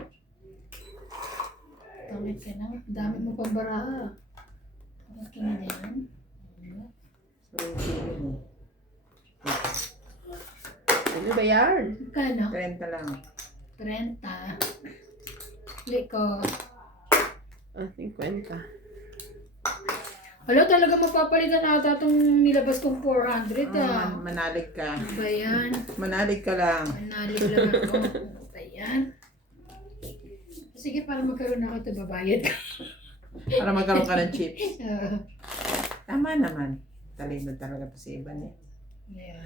Tangit ka na. Dami mo pang baraha. Tangit ka na yan. So, yun. Ano ba yan? Kano? 30 lang. 30. Liko. 50. Hala, talaga mapapalitan ata itong nilabas kong 400 Manalig ka. Ano ba yan? Manalig ka lang. Manalig lang ako. Ano ba yan? Sige, para magkaroon ako ito, babayad ka. Para magkaroon ka ng chips. Ah, Tama naman. Talino talaga pa si Ivan eh. yeah.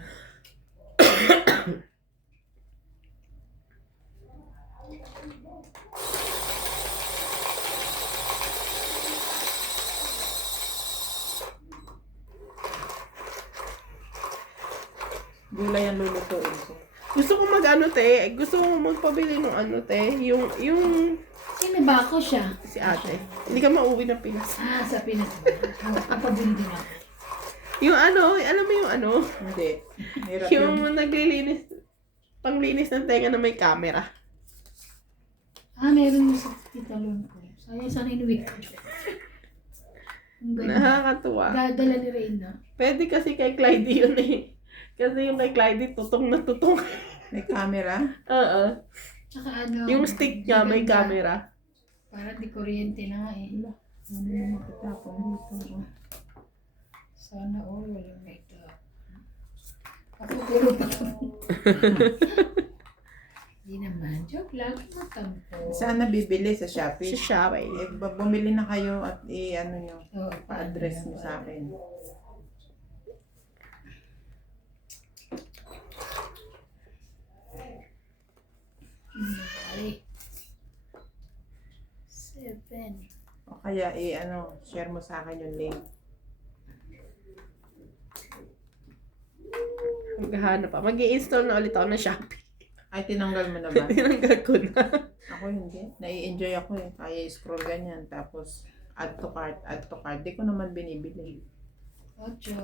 Gulay ang lulutuin ko. Gusto ko gusto ko magpabili ng yung Sino ba ako siya? si ate. Hindi ka mauwi ng Pinas. Sa Pinas. Kapabili din ako. Yung alam mo yung Hindi. Hirap yun. yung naglilinis, panglinis ng tenga na may camera. Meron mo sa titalon ko. Sana inuwi ko. Ang ganda. Nakakatuwa. Dadala ni Reyna. Pwede kasi kay Clyde yun eh. Kasi yung kay Clyde, tutong na tutong. May camera. Oo. Tsaka Yung stick niya may maganda. camera. Parang di kuryente na nga eh. Ano naman katapon dito? Sana all walang ito. Ako puro pa ito. Di naman. Joke lang. Matampo. Saan nabibili? Sa Shopee? Sa Shopee. Bumili na kayo at nyo. Oo, Pa-address nyo sa akin. Ay. 7. O kaya share mo sa akin yung link. Maghahanap pa. Mag-i-install na ulit ako ng Shopee. Ay, tinanggal mo na ba? Tinanggal ko na. Ako hindi. Nai-enjoy ako eh. Kaya scroll ganyan. Tapos, add to cart. Di ko naman binibili. 8.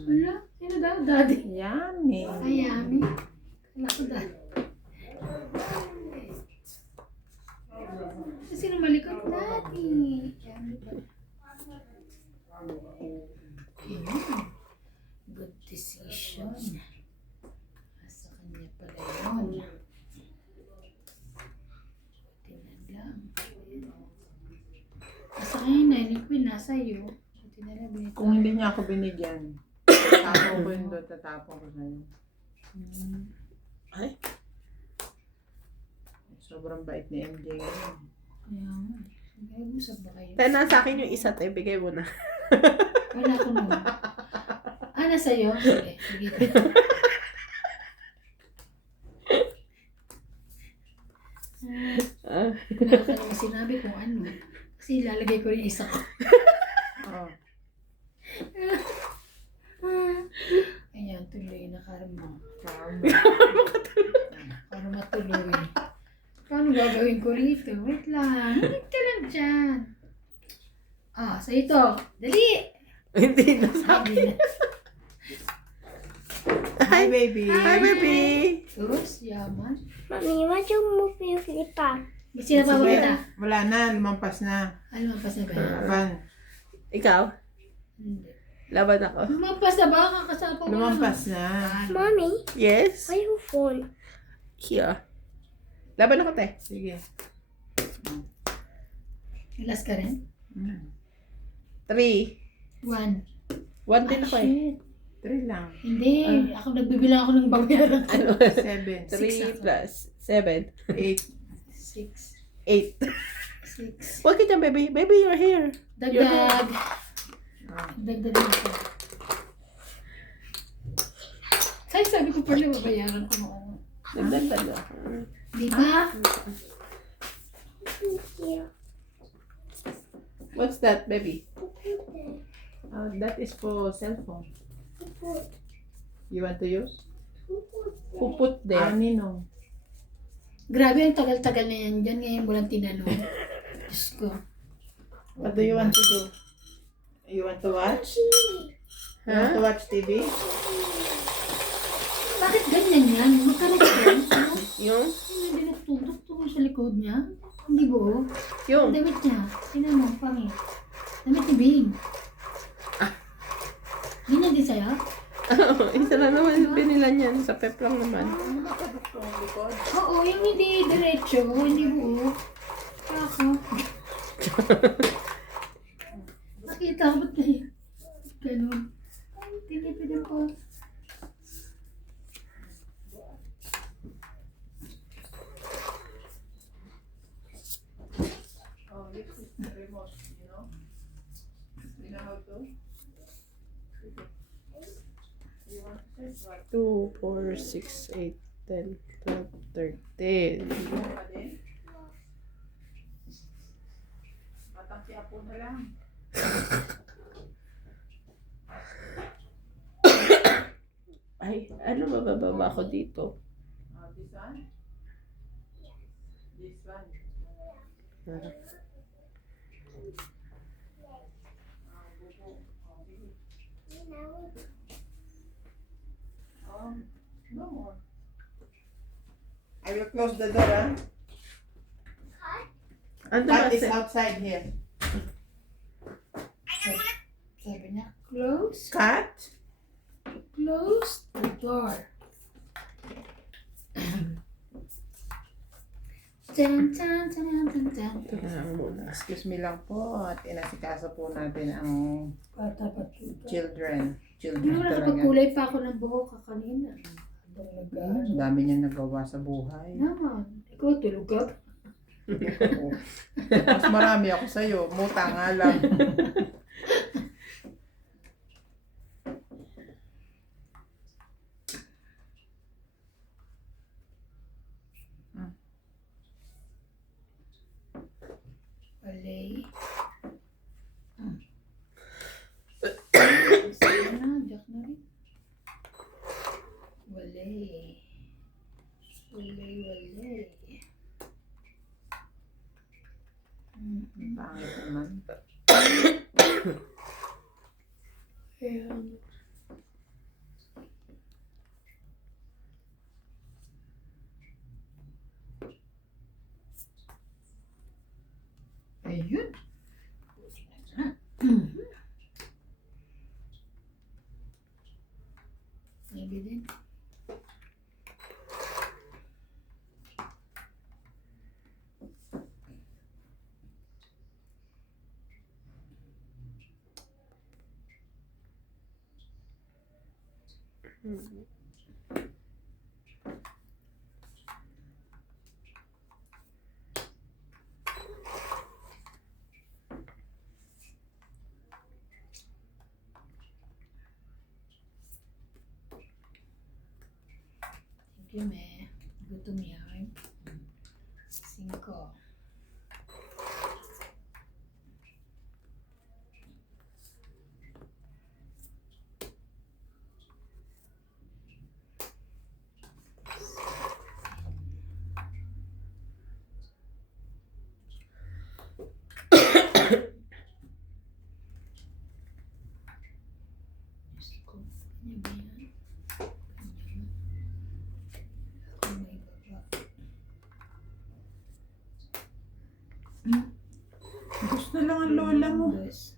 Wala. Sino daw? Daddy. Yummy. Ay, yummy. Kala ko daddy. Sino malikot? Daddy. sa'yo. Buti na lang binigay. Kung hindi niya ako binigyan, tatapon ko yun doon, tatapon ko sa'yo. Ay. Sobrang bait ni MJ ngayon. Kaya nga. Nag-usap ba kayo? Tayo na sa akin yung isa, tayo. Bigay mo na. Wala ko nun. Sa'yo? Sige, sige. Wala ka naman sinabi kung ano. Kasi ilalagay ko rin isa ko. Oh. Ayan, tuloy na karma. Karma. Karma tuloy. Paano gagawin ko rito? Wait lang. Wait ka lang dyan. So ito. Dali! Hindi na sa Sabi akin. na. Hi, baby. Hi, baby. Tapos, yaman. Mami, what you move your flipper? Sino pa Sige, kita? wala na, lumampas na. Ano mampas na ba? Laban. Ikaw? Hindi. Laban ako. Lumampas na ba? Kakasapa mo. Lumampas na. Mommy, Yes? why you phone? Here. Laban ako, te. Sige. Last ka rin? 3. 1. 1 din ako eh. Shit. 3 lang. Hindi. Ako nagbibilang ako ng babayaran ko. Ano? 7, 3 plus 7. 8. 6. 8. 6. Huwag ka dyan, baby. Baby, you're here. Dagdag. Ah. Dagdag dito. Ay, sabi ko pala babayaran ko noon. Nagdagdag ako. Di ba? What's that, baby? That is for cell phone. You want to use? Who put there? Ninong. Grabe, ang tagal-tagal na yan dyan. Ngayon mo lang tinanong. Diyos ko. What do you want to do? You want to watch? You want to watch TV? Bakit ganyan yan? Magkaroon yan? Ano? Yung? Yung dinuktok-tuktok sa likod niya? Hindi buo. Yung? Damit niya. Tingnan mo, pangit. Damit ni Bing. Ganyan din sa'yo? Isa lang naman binila niyan. Sa pep lang naman. Oo, yung hindi diretso, hindi buo. Kaya ako. Nakita ko ba't kayo? Ganun. Tinipidin ko. Oh, this is the remote, you know? You know how to? You want to say what? 2, 4, 6, 8, 10, 12, 13. Mo pa din? Batang si Apo na lang. Ay, ano mabababa ko dito? This one? This one. Ah. No more. I will close the door, huh? Ando Cat is kasi. outside here. Sabi niya, close Cat? the door. Tan, tan, tan, tan, tan. Ito na lang muna. Excuse me lang po at inasikaso po natin ang Bata pa tuta. children. Hindi Children mo talaga. nakapagkulay pa ako ng buhok kanina. Ang dami niya nagawa sa buhay. Naman, ikaw tulog ka. Mas marami ako sa'yo. Muta nga lang. Walay. Jack na rin. Walay. Walay. Pangit naman. Ayan. Ayun. Maybe din. Thank you, me. Gutom yan. 5. Diyos ko, ano ba yan? Ako may baba. Gusto lang ang lola mo. Guys.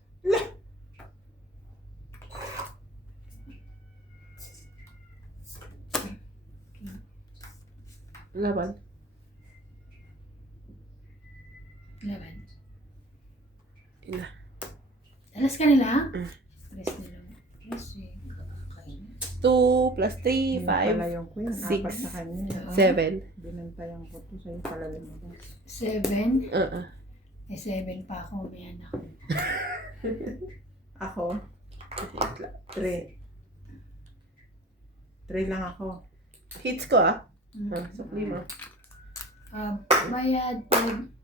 Laban. Laban. Ina. Alas ka nila? Press nila. Press eh. Kakakain. 2 plus 3, Yun pala 5, yung queen. six, Apat sa kanya. 7. Binantayan ko to sa'yo pala lumabas. 7. Uh-uh. May 7 pa ako. May anak. Ako? 3. 3 lang ako. Hits ko ah. Mm. Sukli mo. Bayad 5.